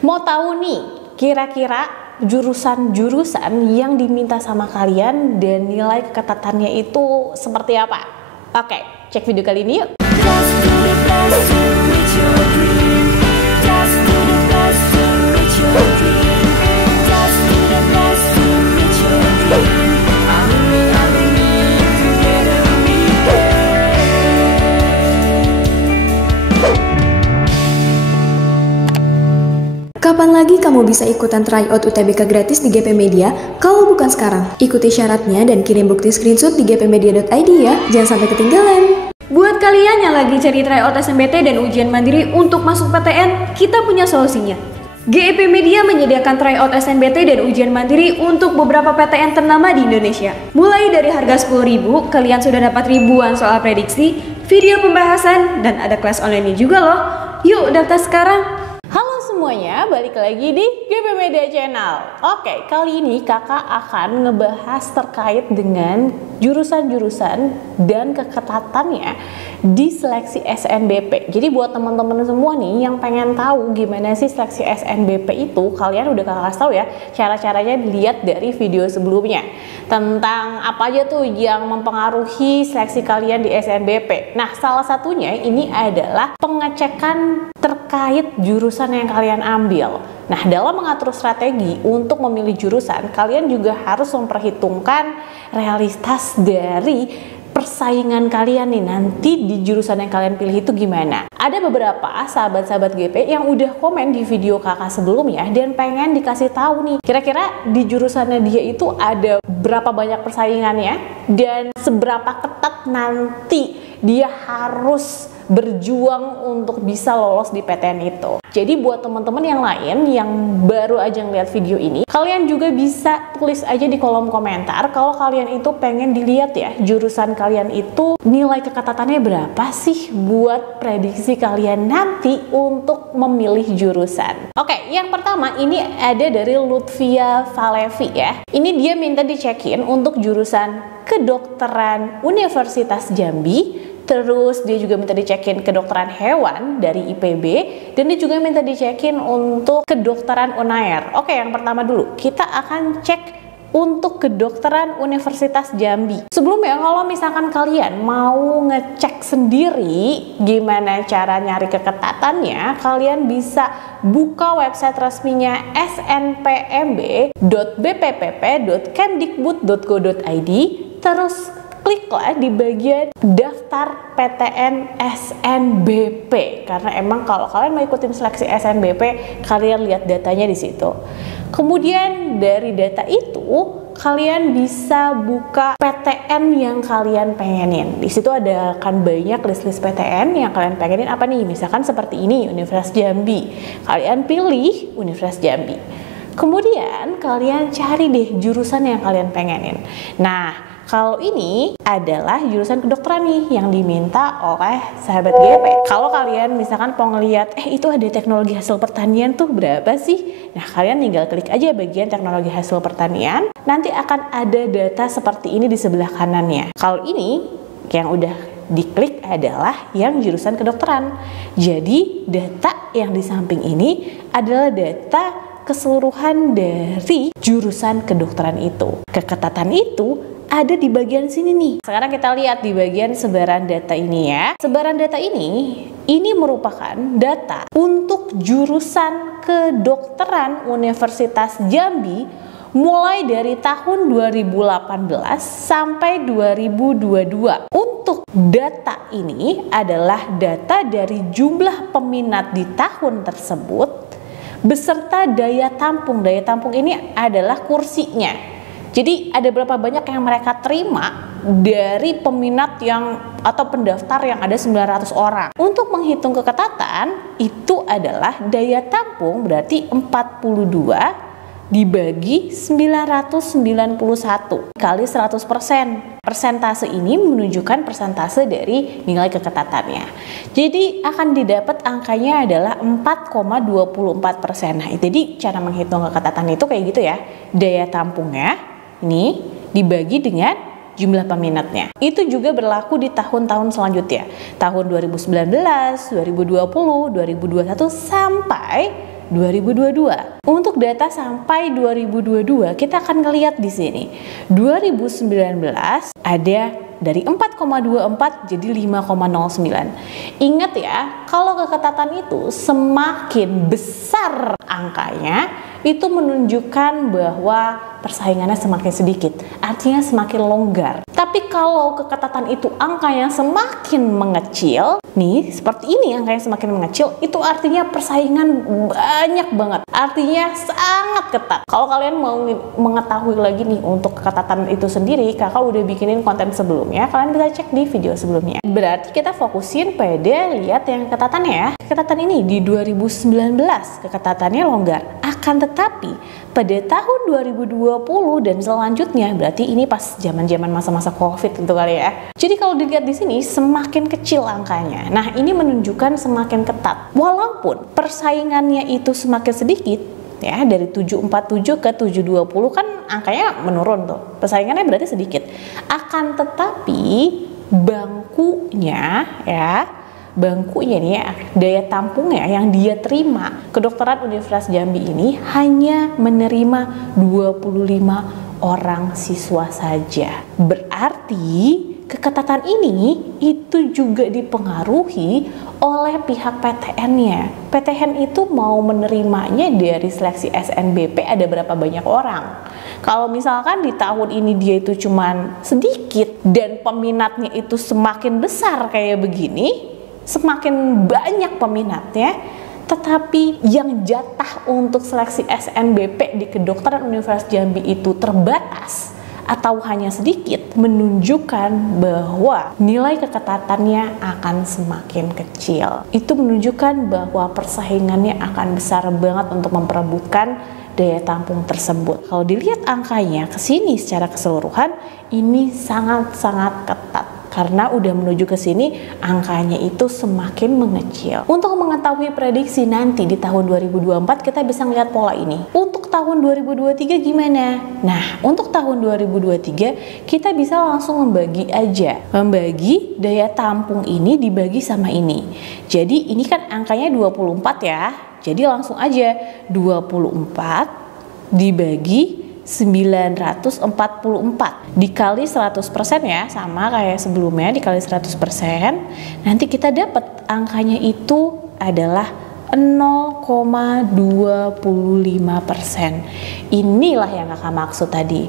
Mau tahu nih, kira-kira jurusan-jurusan yang diminta sama kalian dan nilai keketatannya itu seperti apa? Oke, cek video kali ini yuk. Kapan lagi kamu bisa ikutan tryout UTBK gratis di GP Media kalau bukan sekarang? Ikuti syaratnya dan kirim bukti screenshot di gpmedia.id ya, jangan sampai ketinggalan. Buat kalian yang lagi cari tryout SNBT dan ujian mandiri untuk masuk PTN, kita punya solusinya. GP Media menyediakan tryout SNBT dan ujian mandiri untuk beberapa PTN ternama di Indonesia. Mulai dari harga 10.000, kalian sudah dapat ribuan soal prediksi, video pembahasan, dan ada kelas online juga loh. Yuk daftar sekarang! Semuanya, balik lagi di GP Media Channel. Oke, kali ini kakak akan ngebahas terkait dengan jurusan-jurusan dan keketatannya di seleksi SNBP. Jadi buat teman-teman semua nih yang pengen tahu gimana sih seleksi SNBP itu, kalian udah kakak kasih tahu ya cara-caranya dilihat dari video sebelumnya. Tentang apa aja tuh yang mempengaruhi seleksi kalian di SNBP. Nah, salah satunya ini adalah pengecekan terkait jurusan yang kalian ambil. Nah, dalam mengatur strategi untuk memilih jurusan, kalian juga harus memperhitungkan realitas dari persaingan kalian nih nanti di jurusan yang kalian pilih itu gimana. Ada beberapa sahabat-sahabat GP yang udah komen di video kakak sebelumnya dan pengen dikasih tahu nih kira-kira di jurusannya dia itu ada berapa banyak persaingannya dan seberapa ketat nanti dia harus berjuang untuk bisa lolos di PTN itu. Jadi buat teman-teman yang lain yang baru aja ngeliat video ini, kalian juga bisa tulis aja di kolom komentar kalau kalian itu pengen dilihat ya jurusan kalian itu nilai keketatannya berapa sih buat prediksi kalian nanti untuk memilih jurusan. Oke, yang pertama ini ada dari Lutfia Valevi ya. Ini dia minta dicekin untuk jurusan kedokteran Universitas Jambi. Terus dia juga minta dicekin kedokteran hewan dari IPB dan dia juga minta dicekin untuk kedokteran Unair. Oke, yang pertama dulu kita akan cek untuk kedokteran Universitas Jambi. Sebelumnya kalau misalkan kalian mau ngecek sendiri gimana cara nyari keketatannya, kalian bisa buka website resminya snpmb.bppp.kemdikbud.go.id, terus kliklah di bagian daftar PTN SNBP karena emang kalau kalian mau ikutin seleksi SNBP kalian lihat datanya di situ. Kemudian dari data itu kalian bisa buka PTN yang kalian pengenin. Di situ ada kan banyak list-list PTN yang kalian pengenin apa nih? Misalkan seperti ini Universitas Jambi. Kalian pilih Universitas Jambi. Kemudian kalian cari deh jurusan yang kalian pengenin. Nah, kalau ini adalah jurusan kedokteran nih yang diminta oleh sahabat GP. Kalau kalian misalkan mau ngeliat, itu ada teknologi hasil pertanian tuh berapa sih? Nah, kalian tinggal klik aja bagian teknologi hasil pertanian. Nanti akan ada data seperti ini di sebelah kanannya. Kalau ini yang udah diklik adalah yang jurusan kedokteran. Jadi data yang di samping ini adalah data keseluruhan dari jurusan kedokteran itu. Keketatan itu ada di bagian sini nih. Sekarang kita lihat di bagian sebaran data ini ya. Sebaran data ini merupakan data untuk jurusan kedokteran Universitas Jambi mulai dari tahun 2018 sampai 2022. Untuk data ini adalah data dari jumlah peminat di tahun tersebut beserta daya tampung. Daya tampung ini adalah kursinya. Jadi ada berapa banyak yang mereka terima dari peminat yang atau pendaftar yang ada 900 orang. Untuk menghitung keketatan itu adalah daya tampung berarti 42 dibagi 991 kali 100%. Persentase ini menunjukkan persentase dari nilai keketatannya. Jadi akan didapat angkanya adalah 4,24%. Nah, jadi cara menghitung keketatan itu kayak gitu ya. Daya tampungnya ini dibagi dengan jumlah peminatnya. Itu juga berlaku di tahun-tahun selanjutnya. Tahun 2019, 2020, 2021 sampai 2022. Untuk data sampai 2022 kita akan ngelihat di sini. 2019 ada dari 4,24 jadi 5,09. Ingat ya, kalau keketatan itu semakin besar angkanya, itu menunjukkan bahwa persaingannya semakin sedikit, artinya semakin longgar. Tapi kalau keketatan itu angkanya semakin mengecil, nih seperti ini angkanya semakin mengecil, itu artinya persaingan banyak banget, artinya sangat ketat. Kalau kalian mau mengetahui lagi nih untuk keketatan itu sendiri, kakak udah bikinin konten sebelumnya, kalian bisa cek di video sebelumnya. Berarti kita fokusin pada lihat yang keketatannya ya. Keketatan ini di 2019 keketatannya longgar, akan tetapi pada tahun 2020 dan selanjutnya, berarti ini pas zaman-zaman masa-masa Covid itu kali ya. Jadi kalau dilihat di sini semakin kecil angkanya. Nah, ini menunjukkan semakin ketat. Walaupun persaingannya itu semakin sedikit, ya dari 747 ke 720 kan angkanya menurun tuh. Persaingannya berarti sedikit. Akan tetapi bangkunya nih ya, daya tampungnya yang dia terima kedokteran Universitas Jambi ini hanya menerima 25 orang siswa saja. Berarti keketatan ini itu juga dipengaruhi oleh pihak PTN-nya. PTN itu mau menerimanya dari seleksi SNBP ada berapa banyak orang. Kalau misalkan di tahun ini dia itu cuman sedikit dan peminatnya itu semakin besar kayak begini, semakin banyak peminatnya, tetapi yang jatah untuk seleksi SNBP di kedokteran Universitas Jambi itu terbatas atau hanya sedikit, menunjukkan bahwa nilai keketatannya akan semakin kecil. Itu menunjukkan bahwa persaingannya akan besar banget untuk memperebutkan daya tampung tersebut. Kalau dilihat angkanya ke sini secara keseluruhan, ini sangat-sangat ketat. Karena udah menuju ke sini, angkanya itu semakin mengecil. Untuk mengetahui prediksi nanti di tahun 2024, kita bisa melihat pola ini. Untuk tahun 2023 gimana? Nah, untuk tahun 2023, kita bisa langsung membagi aja. Membagi daya tampung ini dibagi sama ini. Jadi ini kan angkanya 24 ya. Jadi langsung aja 24 dibagi 944 dikali 100% ya, sama kayak sebelumnya dikali 100%, nanti kita dapat angkanya itu adalah 0,25%. Inilah yang kakak maksud tadi.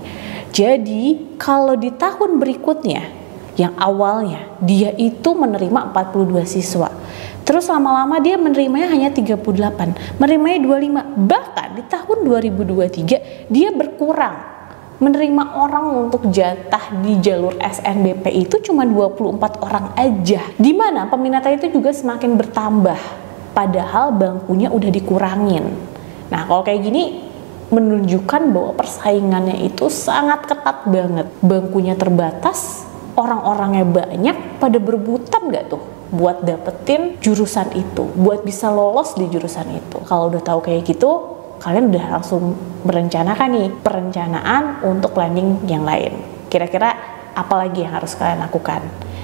Jadi kalau di tahun berikutnya yang awalnya dia itu menerima 42 siswa, terus lama-lama dia menerimanya hanya 38, menerimanya 25. Bahkan di tahun 2023 dia berkurang. Menerima orang untuk jatah di jalur SNBP itu cuma 24 orang aja. Dimana peminatnya itu juga semakin bertambah. Padahal bangkunya udah dikurangin. Nah, kalau kayak gini menunjukkan bahwa persaingannya itu sangat ketat banget. Bangkunya terbatas, orang-orangnya banyak, pada berebutan gak tuh buat dapetin jurusan itu, buat bisa lolos di jurusan itu. Kalau udah tahu kayak gitu, kalian udah langsung merencanakan nih perencanaan untuk planning yang lain. Kira-kira apa lagi yang harus kalian lakukan?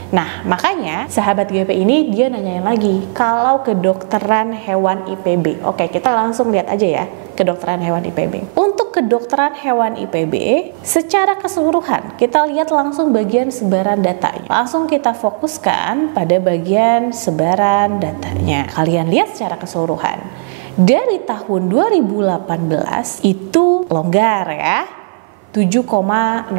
Nah, makanya sahabat GP ini dia nanyain lagi, kalau kedokteran hewan IPB. Oke, kita langsung lihat aja ya kedokteran hewan IPB. Untuk kedokteran hewan IPB, secara keseluruhan kita lihat langsung bagian sebaran datanya. Langsung kita fokuskan pada bagian sebaran datanya. Kalian lihat secara keseluruhan. Dari tahun 2018 itu longgar ya, 7,07.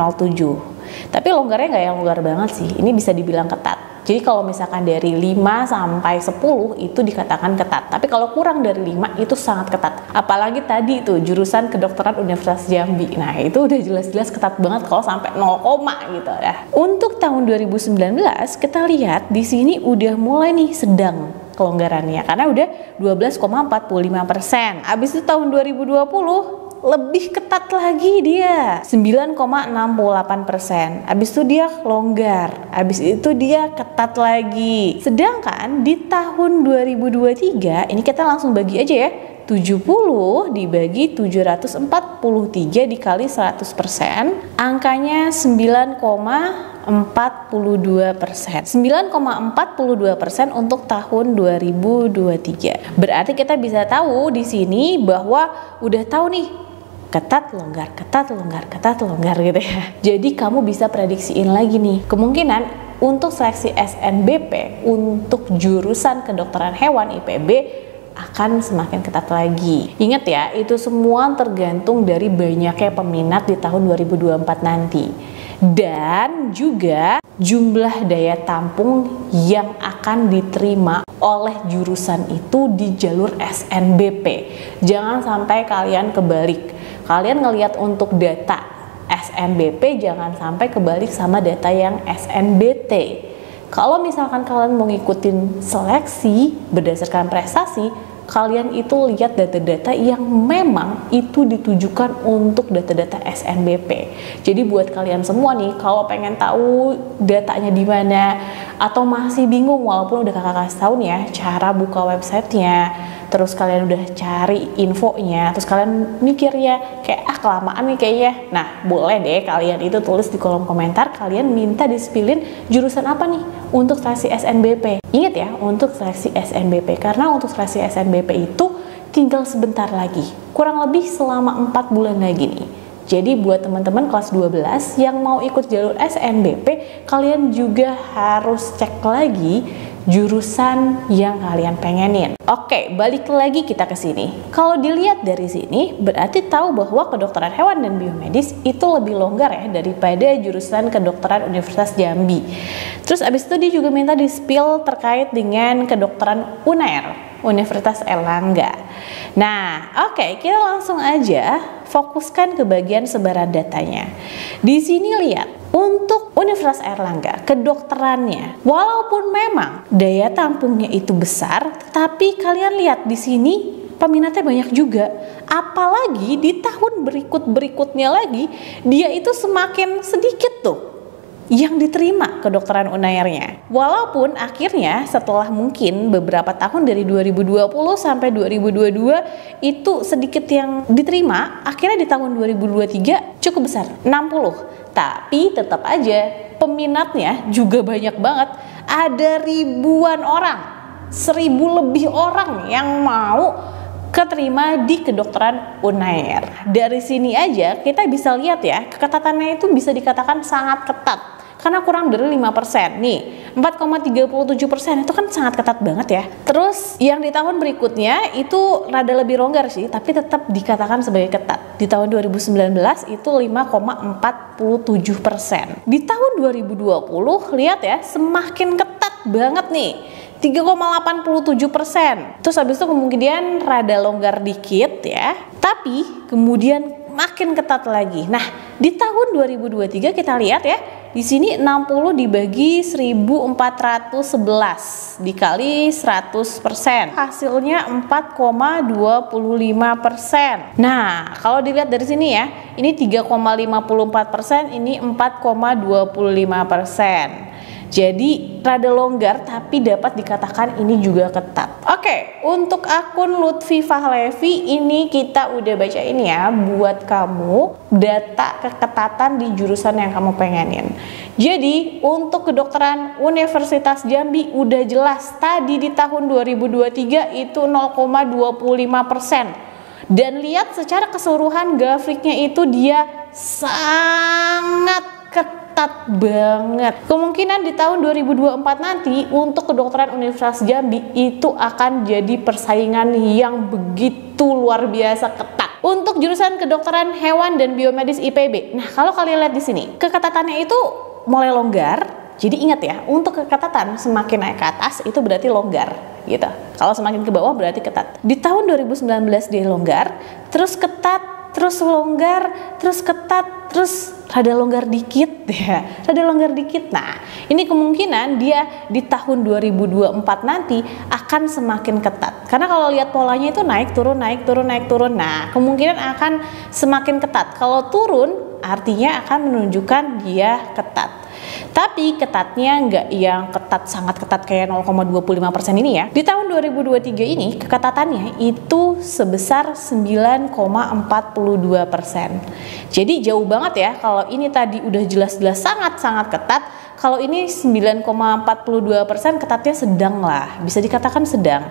Tapi longgarnya nggak yang longgar banget sih, ini bisa dibilang ketat. Jadi kalau misalkan dari 5 sampai 10 itu dikatakan ketat. Tapi kalau kurang dari 5 itu sangat ketat. Apalagi tadi itu jurusan kedokteran Universitas Jambi. Nah, itu udah jelas-jelas ketat banget kalau sampai 0, gitu ya. Untuk tahun 2019 kita lihat di sini udah mulai nih sedang kelonggarannya karena udah 12,45%. Habis itu tahun 2020 lebih ketat lagi dia 9,68%. Habis itu dia longgar, habis itu dia ketat lagi. Sedangkan di tahun 2023 ini kita langsung bagi aja ya 70 dibagi 743 dikali 100%, angkanya 9,42%. 9,42% untuk tahun 2023. Berarti kita bisa tahu di sini bahwa udah tahu nih, ketat longgar, ketat longgar, ketat longgar gitu ya. Jadi kamu bisa prediksiin lagi nih, kemungkinan untuk seleksi SNBP untuk jurusan kedokteran hewan IPB akan semakin ketat lagi. Ingat ya, itu semua tergantung dari banyaknya peminat di tahun 2024 nanti. Dan juga jumlah daya tampung yang akan diterima oleh jurusan itu di jalur SNBP. Jangan sampai kalian kebalik. Kalian ngelihat untuk data SNBP, jangan sampai kebalik sama data yang SNBT. Kalau misalkan kalian mau ngikutin seleksi berdasarkan prestasi, kalian itu lihat data-data yang memang itu ditujukan untuk data-data SNBP. Jadi buat kalian semua nih, kalau pengen tahu datanya di mana atau masih bingung, walaupun udah kakak kasih tahu nih ya cara buka websitenya, terus kalian udah cari infonya, terus kalian mikir ya kayak kelamaan nih kayaknya. Nah, boleh deh kalian itu tulis di kolom komentar, kalian minta disipilin jurusan apa nih untuk seleksi SNBP. Ingat ya, untuk seleksi SNBP, karena untuk seleksi SNBP itu tinggal sebentar lagi, kurang lebih selama 4 bulan lagi nih. Jadi buat teman-teman kelas 12 yang mau ikut jalur SNBP, kalian juga harus cek lagi jurusan yang kalian pengenin. Oke, balik lagi kita ke sini. Kalau dilihat dari sini, berarti tahu bahwa kedokteran hewan dan biomedis itu lebih longgar ya daripada jurusan kedokteran Universitas Jambi. Terus abis itu dia juga minta di-spill terkait dengan kedokteran UNER, Universitas Erlangga. Nah, oke, kita langsung aja fokuskan ke bagian sebaran datanya. Di sini lihat, untuk Universitas Erlangga, kedokterannya, walaupun memang daya tampungnya itu besar, tetapi kalian lihat di sini peminatnya banyak juga. Apalagi di tahun berikutnya lagi, dia itu semakin sedikit tuh yang diterima kedokteran UNAIR-nya. Walaupun akhirnya setelah mungkin beberapa tahun dari 2020 sampai 2022 itu sedikit yang diterima, akhirnya di tahun 2023 cukup besar, 60. Tapi tetap aja peminatnya juga banyak banget. Ada ribuan orang, 1000 lebih orang yang mau keterima di kedokteran UNAIR. Dari sini aja kita bisa lihat ya, keketatannya itu bisa dikatakan sangat ketat. Karena kurang dari 5%. Nih, 4,37% itu kan sangat ketat banget ya. Terus yang di tahun berikutnya itu rada lebih longgar sih, tapi tetap dikatakan sebagai ketat. Di tahun 2019 itu 5,47%. Di tahun 2020 lihat ya, semakin ketat banget nih. 3,87%. Terus habis itu kemudian rada longgar dikit ya, tapi kemudian makin ketat lagi. Nah, di tahun 2023 kita lihat ya, di sini 60 dibagi 1411 dikali 100%. Hasilnya 4,25%. Nah, kalau dilihat dari sini ya, ini 3,54%, ini 4,25%. Jadi rada longgar tapi dapat dikatakan ini juga ketat. Oke, untuk akun Lutfi Fahlevi ini kita udah baca ini ya buat kamu data keketatan di jurusan yang kamu pengenin. Jadi untuk kedokteran Universitas Jambi udah jelas tadi di tahun 2023 itu 0,25%. Dan lihat secara keseluruhan grafiknya itu dia sangat ketat banget. Kemungkinan di tahun 2024 nanti untuk kedokteran Universitas Jambi itu akan jadi persaingan yang begitu luar biasa ketat. Untuk jurusan kedokteran hewan dan biomedis IPB. Nah, kalau kalian lihat di sini, keketatannya itu mulai longgar. Jadi ingat ya, untuk keketatan semakin naik ke atas itu berarti longgar gitu. Kalau semakin ke bawah berarti ketat. Di tahun 2019 dia longgar, terus ketat, terus longgar, terus ketat, terus rada longgar dikit ya, rada longgar dikit. Nah, ini kemungkinan dia di tahun 2024 nanti akan semakin ketat. Karena kalau lihat polanya itu naik turun, naik turun, naik turun. Nah, kemungkinan akan semakin ketat. Kalau turun artinya akan menunjukkan dia ketat. Tapi ketatnya nggak yang ketat, sangat ketat kayak 0,25% ini ya. Di tahun 2023 ini keketatannya itu sebesar 9,42%. Jadi jauh banget ya, kalau ini tadi udah jelas-jelas sangat-sangat ketat, kalau ini 9,42% ketatnya sedang lah, bisa dikatakan sedang.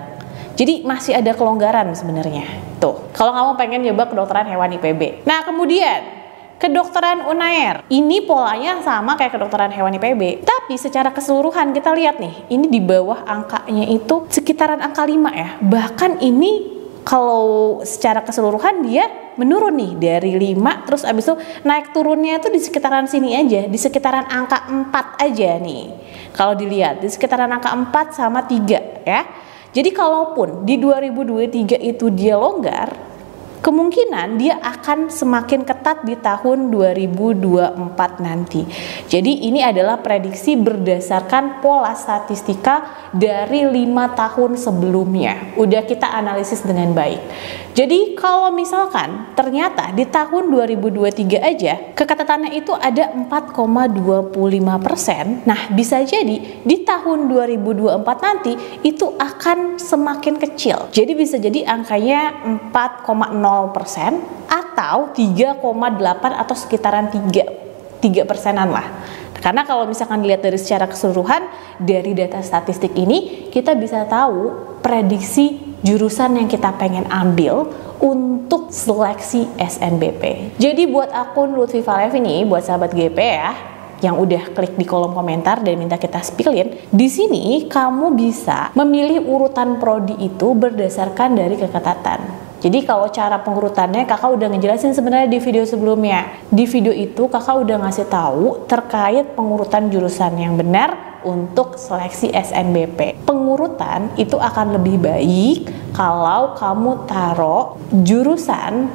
Jadi masih ada kelonggaran sebenarnya. Tuh, kalau kamu pengen nyoba kedokteran hewan IPB. Nah, kemudian kedokteran Unair, ini polanya sama kayak kedokteran hewan IPB, tapi secara keseluruhan kita lihat nih, ini di bawah angkanya itu sekitaran angka 5 ya. Bahkan ini kalau secara keseluruhan dia menurun nih dari 5, terus abis itu naik turunnya itu di sekitaran sini aja, di sekitaran angka 4 aja nih. Kalau dilihat di sekitaran angka 4 sama 3 ya. Jadi kalaupun di 2023 itu dia longgar, kemungkinan dia akan semakin ketat di tahun 2024 nanti. Jadi ini adalah prediksi berdasarkan pola statistika dari 5 tahun sebelumnya. Udah kita analisis dengan baik. Jadi kalau misalkan ternyata di tahun 2023 aja keketatannya itu ada 4,25%, nah bisa jadi di tahun 2024 nanti itu akan semakin kecil. Jadi bisa jadi angkanya 4,0% atau 3,8 atau sekitaran 3%-an lah. Karena kalau misalkan dilihat dari secara keseluruhan dari data statistik ini, kita bisa tahu prediksi jurusan yang kita pengen ambil untuk seleksi SNBP. Jadi buat akun Lutfi Valev ini, buat sahabat GP ya, yang udah klik di kolom komentar dan minta kita spillin, di sini kamu bisa memilih urutan prodi itu berdasarkan dari keketatan. Jadi kalau cara pengurutannya kakak udah ngejelasin sebenarnya di video sebelumnya. Di video itu kakak udah ngasih tahu terkait pengurutan jurusan yang benar untuk seleksi SNBP. Pengurutan itu akan lebih baik kalau kamu taruh jurusan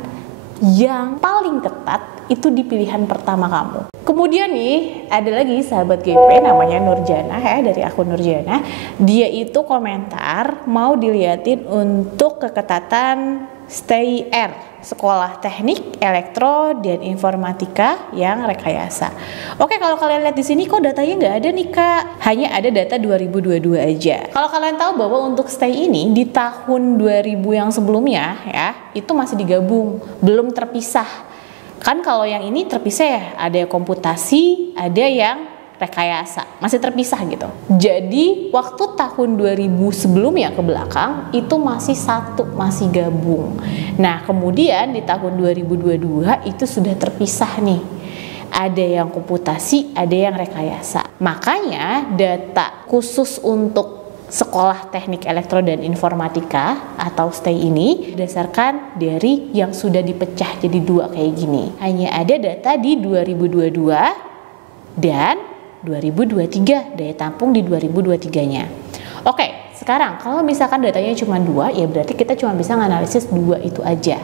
yang paling ketat itu di pilihan pertama kamu. Kemudian nih ada lagi sahabat GP namanya Nurjana ya, dari akun Nurjana. Dia itu komentar mau diliatin untuk keketatan Stay R, Sekolah Teknik Elektro dan Informatika yang rekayasa. Oke, kalau kalian lihat di sini kok datanya nggak ada nih Kak, hanya ada data 2022 aja. Kalau kalian tahu bahwa untuk Stay ini di tahun 2000 yang sebelumnya ya, itu masih digabung, belum terpisah. Kan kalau yang ini terpisah ya, ada yang komputasi, ada yang rekayasa, masih terpisah gitu. Jadi waktu tahun 2000 sebelumnya ke belakang itu masih satu, masih gabung. Nah kemudian di tahun 2022 itu sudah terpisah nih. Ada yang komputasi, ada yang rekayasa. Makanya data khusus untuk Sekolah Teknik Elektro dan Informatika atau STEI ini berdasarkan dari yang sudah dipecah jadi 2 kayak gini. Hanya ada data di 2022 dan 2023, daya tampung di 2023-nya. Oke, sekarang kalau misalkan datanya cuma 2, ya berarti kita cuma bisa menganalisis 2 itu aja.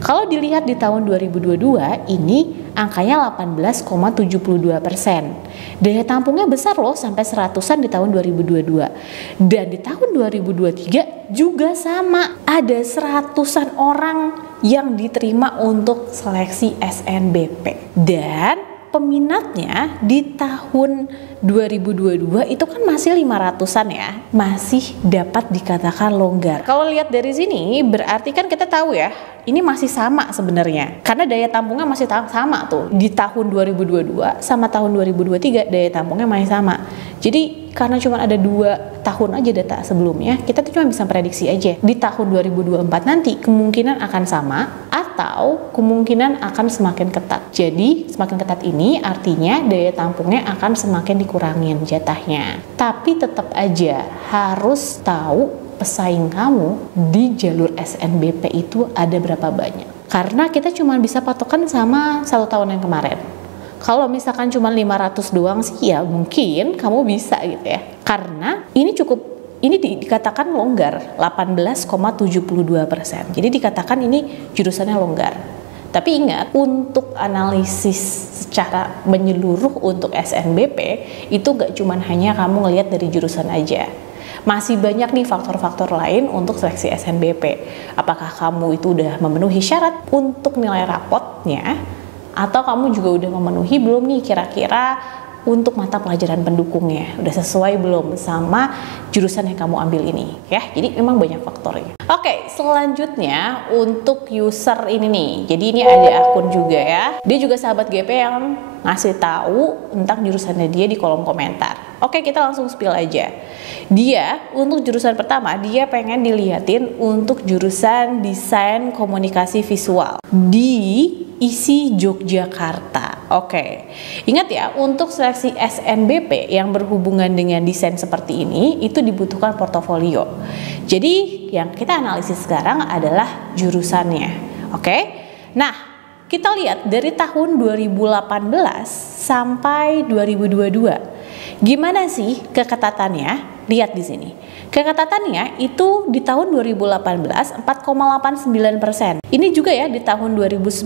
Kalau dilihat di tahun 2022, ini angkanya 18,72%. Daya tampungnya besar loh, sampai 100-an di tahun 2022. Dan di tahun 2023 juga sama, ada 100-an orang yang diterima untuk seleksi SNBP. Dan peminatnya di tahun 2022 itu kan masih 500-an ya, masih dapat dikatakan longgar. Kalau lihat dari sini berarti kan kita tahu ya, ini masih sama sebenarnya. Karena daya tampungnya masih sama tuh. Di tahun 2022 sama tahun 2023 daya tampungnya masih sama. Jadi karena cuma ada 2 tahun aja data sebelumnya, kita tuh cuma bisa prediksi aja. Di tahun 2024 nanti kemungkinan akan sama atau kemungkinan akan semakin ketat. Jadi semakin ketat ini artinya daya tampungnya akan semakin dikurangin jatahnya. Tapi tetap aja harus tahu pesaing kamu di jalur SNBP itu ada berapa banyak. Karena kita cuma bisa patokan sama 1 tahun yang kemarin. Kalau misalkan cuma 500 doang sih ya mungkin kamu bisa gitu ya. Karena ini dikatakan longgar 18,72%. Jadi dikatakan ini jurusannya longgar. Tapi ingat, untuk analisis secara menyeluruh untuk SNBP itu gak cuma hanya kamu ngelihat dari jurusan aja. Masih banyak nih faktor-faktor lain untuk seleksi SNBP. Apakah kamu itu udah memenuhi syarat untuk nilai rapotnya? Atau kamu juga udah memenuhi belum nih kira-kira untuk mata pelajaran pendukungnya, udah sesuai belum sama jurusan yang kamu ambil ini ya. Jadi memang banyak faktornya. Oke, selanjutnya untuk user ini nih. Jadi ini ada akun juga ya. Dia juga sahabat GP yang ngasih tahu tentang jurusannya dia di kolom komentar. Oke, kita langsung spill aja. Dia untuk jurusan pertama, dia pengen dilihatin untuk jurusan desain komunikasi visual di ISI Yogyakarta. Oke, ingat ya, untuk seleksi SNBP yang berhubungan dengan desain seperti ini itu dibutuhkan portofolio. Jadi yang kita analisis sekarang adalah jurusannya. Oke, nah kita lihat dari tahun 2018 sampai 2022, gimana sih keketatannya? Lihat di sini. Keketatannya itu di tahun 2018 4,89%. Ini juga ya di tahun 2019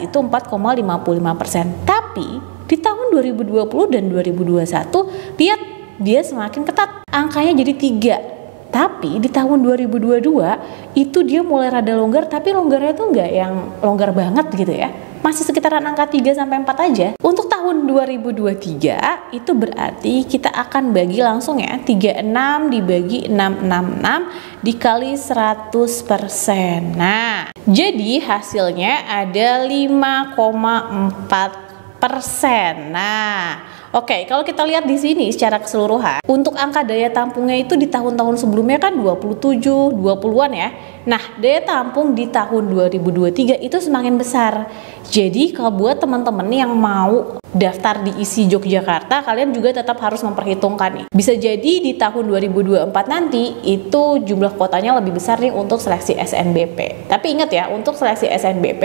itu 4,55%. Tapi di tahun 2020 dan 2021 lihat dia semakin ketat. Angkanya jadi 3. Tapi di tahun 2022 itu dia mulai rada longgar, tapi longgarnya tuh nggak yang longgar banget gitu ya. Masih sekitaran angka 3-4 aja. Untuk tahun 2023 itu berarti kita akan bagi langsung ya, 36 dibagi 666 dikali 100%. Nah, jadi hasilnya ada 5,4%. Nah, oke, kalau kita lihat di sini secara keseluruhan, untuk angka daya tampungnya itu di tahun-tahun sebelumnya kan 27, 20-an ya. Nah, daya tampung di tahun 2023 itu semakin besar. Jadi, kalau buat teman-teman yang mau daftar di ISI Yogyakarta, kalian juga tetap harus memperhitungkan nih. Bisa jadi di tahun 2024 nanti itu jumlah kuotanya lebih besar nih untuk seleksi SNBP. Tapi ingat ya, untuk seleksi SNBP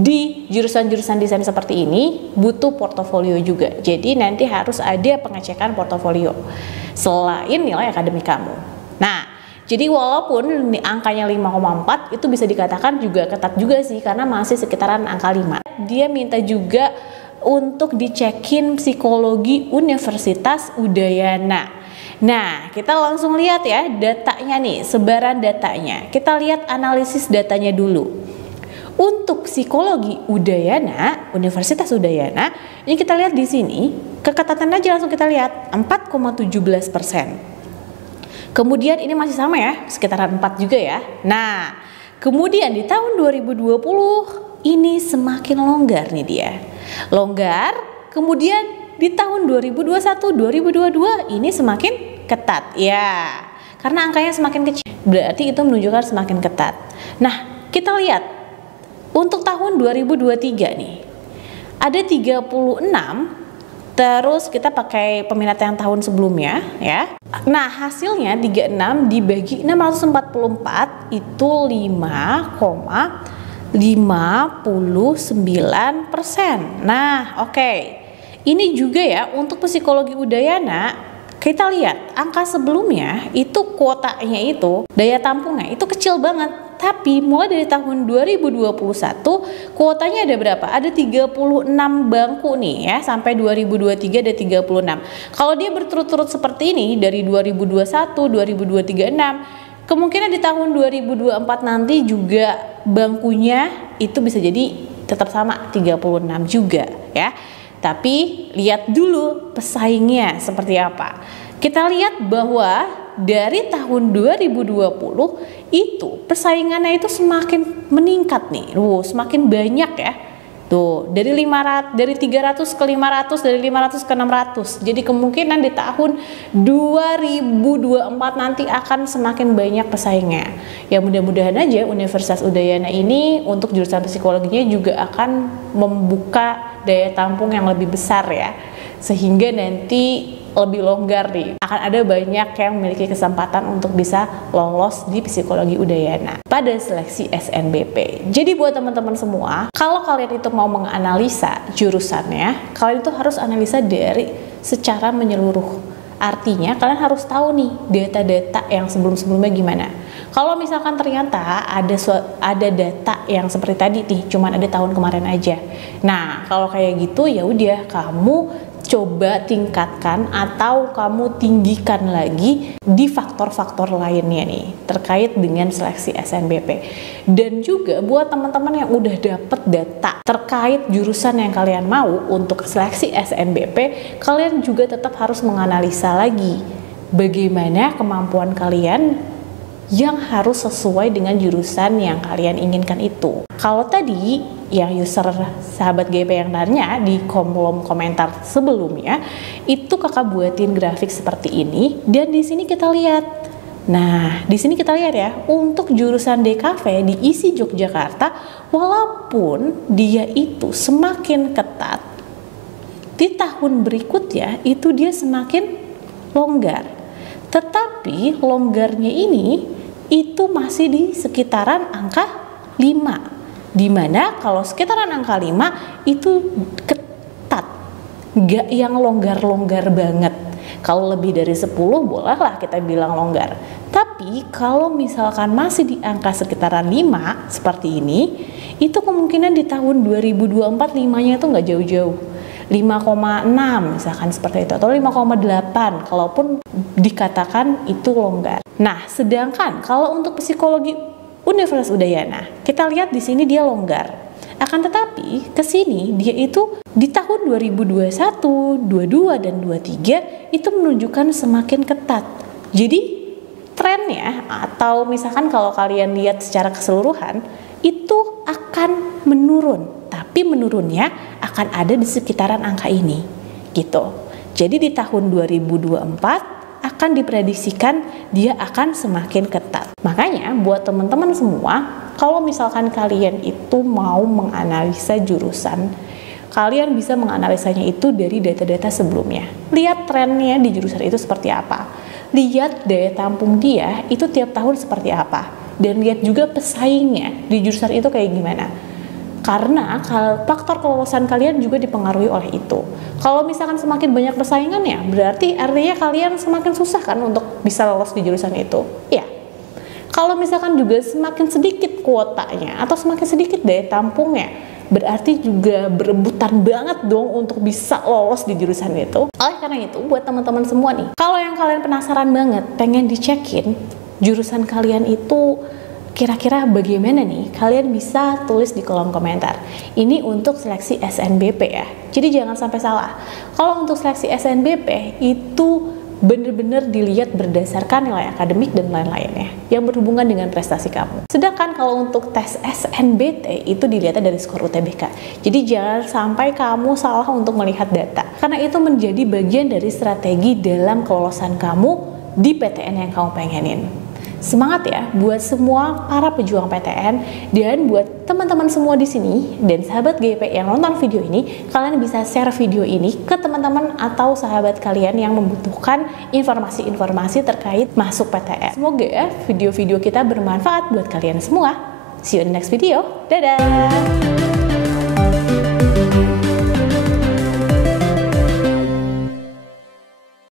di jurusan-jurusan desain seperti ini butuh portofolio juga. Jadi nanti harus ada pengecekan portofolio selain nilai akademik kamu. Nah, jadi walaupun angkanya 5,4 itu bisa dikatakan juga ketat juga sih, karena masih sekitaran angka 5. Dia minta juga untuk dicekin psikologi Universitas Udayana. Nah, kita langsung lihat ya datanya nih, sebaran datanya. Kita lihat analisis datanya dulu. Untuk psikologi Udayana, Universitas Udayana, ini kita lihat di sini, keketatan aja langsung kita lihat 4,17%. Kemudian ini masih sama ya, sekitaran 4 juga ya. Nah, kemudian di tahun 2020 ini semakin longgar nih dia. Longgar, kemudian di tahun 2021, 2022 ini semakin ketat. Ya, karena angkanya semakin kecil, berarti itu menunjukkan semakin ketat. Nah, kita lihat untuk tahun 2023 nih, ada 36. Terus kita pakai peminat yang tahun sebelumnya ya. Nah, hasilnya 36 dibagi 644 itu 5,59%. Nah, oke. Ini juga ya untuk psikologi Udayana. Kita lihat angka sebelumnya itu kuotanya itu, daya tampungnya itu kecil banget. Tapi mulai dari tahun 2021 kuotanya ada berapa? Ada 36 bangku nih ya, sampai 2023 ada 36. Kalau dia berturut-turut seperti ini dari 2021, 2023, 6, kemungkinan di tahun 2024 nanti juga bangkunya itu bisa jadi tetap sama 36 juga ya. Tapi lihat dulu pesaingnya seperti apa. Kita lihat bahwa dari tahun 2020 itu persaingannya itu semakin meningkat nih. Semakin banyak ya. Tuh, dari 300 ke 500, dari 500 ke 600. Jadi kemungkinan di tahun 2024 nanti akan semakin banyak pesaingnya. Ya mudah-mudahan aja Universitas Udayana ini untuk jurusan psikologinya juga akan membuka daya tampung yang lebih besar ya. Sehingga nanti lebih longgar nih. Akan ada banyak yang memiliki kesempatan untuk bisa lolos di psikologi Udayana pada seleksi SNBP. Jadi buat teman-teman semua, kalau kalian itu mau menganalisa jurusannya, kalian itu harus analisa dari secara menyeluruh. Artinya kalian harus tahu nih data-data yang sebelum-sebelumnya gimana. Kalau misalkan ternyata ada data yang seperti tadi nih, cuman ada tahun kemarin aja. Nah, kalau kayak gitu ya udah kamu coba tingkatkan atau kamu tinggikan lagi di faktor-faktor lainnya nih terkait dengan seleksi SNBP. Dan juga buat teman-teman yang udah dapet data terkait jurusan yang kalian mau untuk seleksi SNBP, kalian juga tetap harus menganalisa lagi bagaimana kemampuan kalian yang harus sesuai dengan jurusan yang kalian inginkan itu. Kalau tadi yang user sahabat GP yang nanya di kolom komentar sebelumnya, itu kakak buatin grafik seperti ini dan di sini kita lihat. Nah, di sini kita lihat ya, untuk jurusan DKV di ISI Yogyakarta, walaupun dia itu semakin ketat, di tahun berikutnya itu dia semakin longgar. Tetapi longgarnya ini itu masih di sekitaran angka 5. Dimana kalau sekitaran angka 5 itu ketat, gak yang longgar-longgar banget. Kalau lebih dari 10 bolehlah kita bilang longgar. Tapi kalau misalkan masih di angka sekitaran 5 seperti ini, itu kemungkinan di tahun 2024 5-nya itu gak jauh-jauh. 5,6 misalkan seperti itu, atau 5,8 kalaupun dikatakan itu longgar. Nah, sedangkan kalau untuk psikologi Universitas Udayana, kita lihat di sini dia longgar. Akan tetapi ke sini dia itu di tahun 2021, 22 dan 23 itu menunjukkan semakin ketat. Jadi trennya, atau misalkan kalau kalian lihat secara keseluruhan, itu akan menurun, tapi menurunnya akan ada di sekitaran angka ini gitu. Jadi di tahun 2024 akan diprediksikan dia akan semakin ketat. Makanya buat teman-teman semua, kalau misalkan kalian itu mau menganalisa jurusan, kalian bisa menganalisanya itu dari data-data sebelumnya. Lihat trennya di jurusan itu seperti apa, lihat daya tampung dia itu tiap tahun seperti apa, dan lihat juga pesaingnya di jurusan itu kayak gimana. Karena faktor kelolosan kalian juga dipengaruhi oleh itu. Kalau misalkan semakin banyak persaingannya, berarti artinya kalian semakin susah kan untuk bisa lolos di jurusan itu. Ya. Kalau misalkan juga semakin sedikit kuotanya atau semakin sedikit daya tampungnya, berarti juga berebutan banget dong untuk bisa lolos di jurusan itu. Oleh karena itu, buat teman-teman semua nih, kalau yang kalian penasaran banget, pengen dicekin jurusan kalian itu kira-kira bagaimana nih, kalian bisa tulis di kolom komentar. Ini untuk seleksi SNBP ya, jadi jangan sampai salah. Kalau untuk seleksi SNBP itu benar-benar dilihat berdasarkan nilai akademik dan lain-lainnya yang berhubungan dengan prestasi kamu. Sedangkan kalau untuk tes SNBT itu dilihatnya dari skor UTBK. Jadi jangan sampai kamu salah untuk melihat data, karena itu menjadi bagian dari strategi dalam kelolosan kamu di PTN yang kamu pengenin. Semangat ya buat semua para pejuang PTN, dan buat teman-teman semua di sini dan sahabat GP yang nonton video ini, kalian bisa share video ini ke teman-teman atau sahabat kalian yang membutuhkan informasi-informasi terkait masuk PTN. Semoga ya video-video kita bermanfaat buat kalian semua. See you in the next video. Dadah!